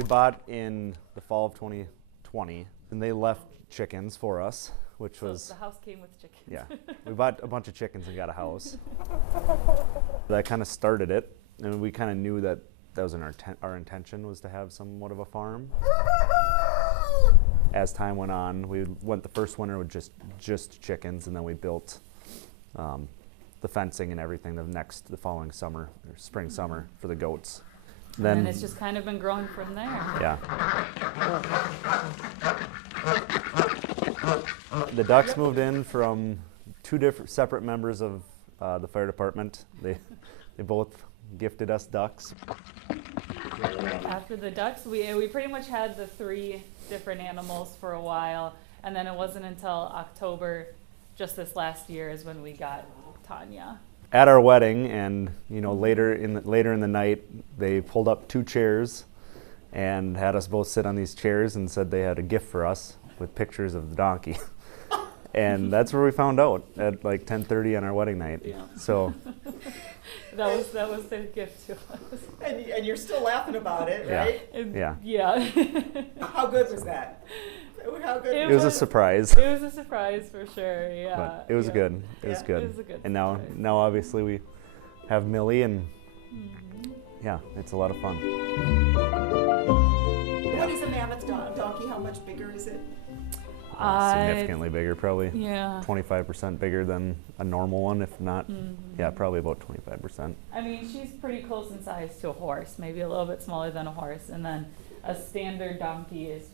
We bought in the fall of 2020, and they left chickens for us, which was... the house came with chickens. Yeah. We bought a bunch of chickens and got a house. That kind of started it, and we kind of knew that that was our intention was to have somewhat of a farm. As time went on, we went the first winter with just chickens, and then we built the fencing and everything the following summer, or spring, summer, for the goats. And it's just kind of been growing from there. Yeah. The ducks moved in from two separate members of the fire department. They both gifted us ducks. After the ducks, we pretty much had the 3 different animals for a while, and then it wasn't until October, just this last year, is when we got Tanya. At our wedding, and later in the night, they pulled up 2 chairs and had us both sit on these chairs and said they had a gift for us with pictures of the donkey. And that's where we found out, at like 10:30 on our wedding night. Yeah. So that was their gift to us. And you're still laughing about it, right? Yeah. Yeah. How good was that? How good? It was a surprise. It was a surprise for sure. Yeah. But it was good. It was good. It was a good and surprise. now obviously we have Millie, and yeah, it's a lot of fun. What is a mammoth donkey? How much bigger is it? Significantly bigger, probably. Yeah. 25% bigger than a normal one, if not. Yeah, probably about 25%. I mean, she's pretty close in size to a horse, maybe a little bit smaller than a horse, and then a standard donkey is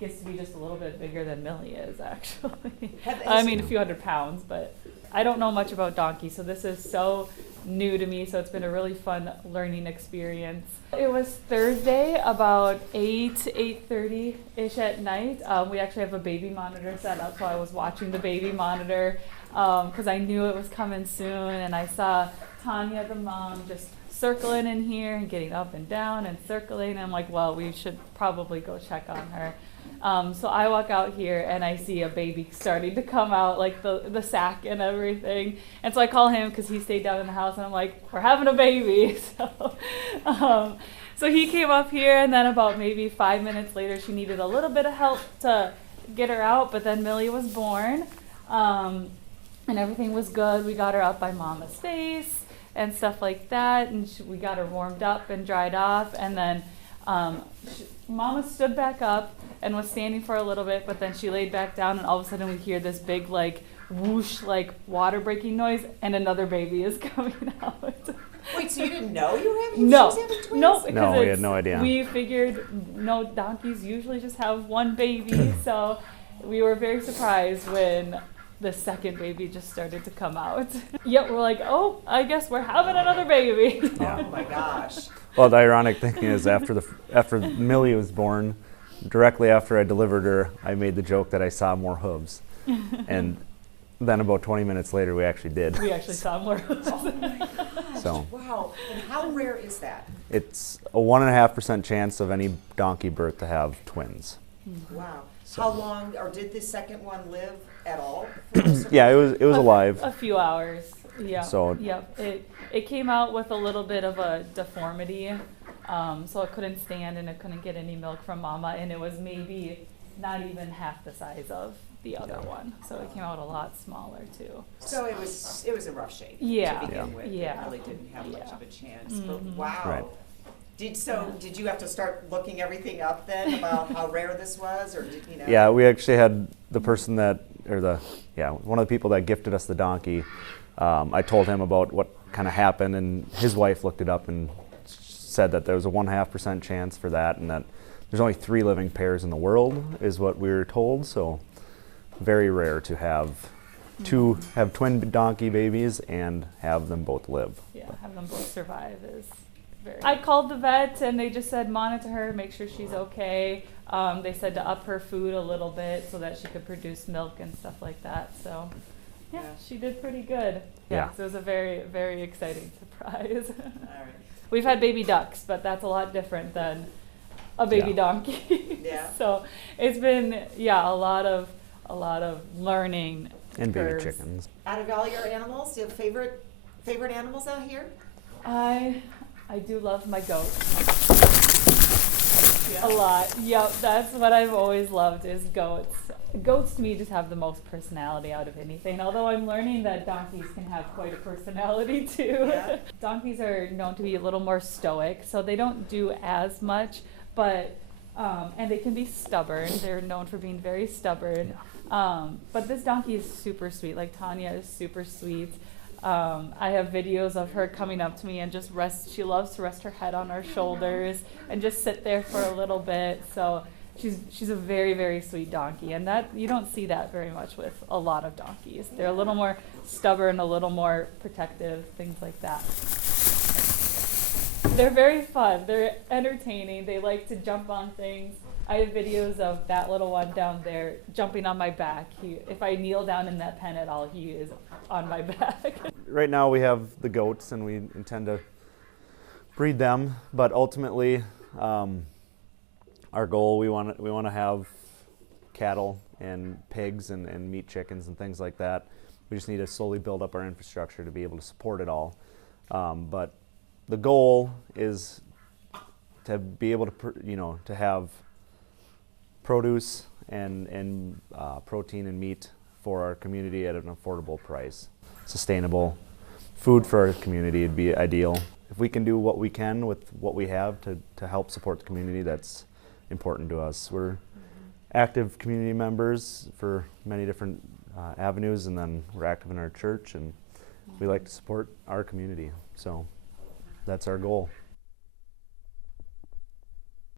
gets to be just a little bit bigger than Millie is, actually. I mean, a few hundred pounds, but I don't know much about donkeys, so this is so new to me, so it's been a really fun learning experience. It was Thursday, about 8:30-ish at night. We actually have a baby monitor set up, so I was watching the baby monitor because I knew it was coming soon, and I saw Tanya, the mom, just circling in here and getting up and down and circling. And I'm like, well, we should probably go check on her. So I walk out here and I see a baby starting to come out, like the sack and everything. And so I call him because he stayed down in the house, and I'm like, we're having a baby. So he came up here, and then about maybe 5 minutes later, she needed a little bit of help to get her out, but then Millie was born, and everything was good. We got her up by Mama's face and stuff like that, and we got her warmed up and dried off, and then Mama stood back up and was standing for a little bit, but then she laid back down, and all of a sudden we hear this big, like, whoosh, like, water breaking noise, and another baby is coming out. Wait, so you didn't know you were having, no. she was having twins? No, No, we had no idea. We figured, donkeys usually just have one baby, so we were very surprised when the second baby just started to come out. Yep, we're like, oh, I guess we're having another baby. Yeah. Oh my gosh. Well, the ironic thing is after Millie was born, directly after I delivered her, I made the joke that I saw more hooves. And then about 20 minutes later, we actually did. We actually saw more hooves. Oh my gosh. So. Wow. And how rare is that? It's a 1.5% chance of any donkey birth to have twins. Wow. So. How long, or did the second one live at all? Yeah, it was alive. A few hours. Yeah. So. Yep. It came out with a little bit of a deformity, so it couldn't stand and it couldn't get any milk from Mama, and it was maybe not even half the size of the other one, so it came out a lot smaller too. So it was in rough shape Yeah. to begin with. Yeah. It really didn't have much of a chance. Mm-hmm. But wow. Right. Did you have to start looking everything up then about how rare this was, or did you know? Yeah, we actually had the person one of the people that gifted us the donkey. I told him about what kind of happened, and his wife looked it up and said that there was a 1.5% chance for that, and that there's only 3 living pairs in the world, is what we were told. So very rare to have twin donkey babies and have them both live. Yeah, have them both survive is very. I called the vet and they just said monitor her, make sure she's okay. They said to up her food a little bit so that she could produce milk and stuff like that. So yeah, she did pretty good. Yeah. So it was a very, very exciting surprise. All right. We've had baby ducks, but that's a lot different than a baby donkey. Yeah. So it's been a lot of learning. And baby curves. chickens. Out of all your animals, do you have favorite animals out here? I do love my goats. A lot. Yep, that's what I've always loved is goats. Goats to me just have the most personality out of anything, although I'm learning that donkeys can have quite a personality too. Yeah. Donkeys are known to be a little more stoic, so they don't do as much, but and they can be stubborn. They're known for being very stubborn. But this donkey is super sweet. Like Tanya is super sweet. I have videos of her coming up to me and just she loves to rest her head on our shoulders and just sit there for a little bit. So she's a very, very sweet donkey, and that you don't see that very much with a lot of donkeys. They're a little more stubborn, a little more protective, things like that. They're very fun. They're entertaining. They like to jump on things. I have videos of that little one down there jumping on my back. If I kneel down in that pen at all, he is on my back. Right now we have the goats, and we intend to breed them, but ultimately our goal, we want to have cattle and pigs and meat chickens and things like that. We just need to slowly build up our infrastructure to be able to support it all. But the goal is to be able to to have produce and protein and meat for our community at an affordable price. Sustainable food for our community would be ideal. If we can do what we can with what we have to help support the community, that's important to us. We're active community members for many different avenues, and then we're active in our church, and we like to support our community. So that's our goal.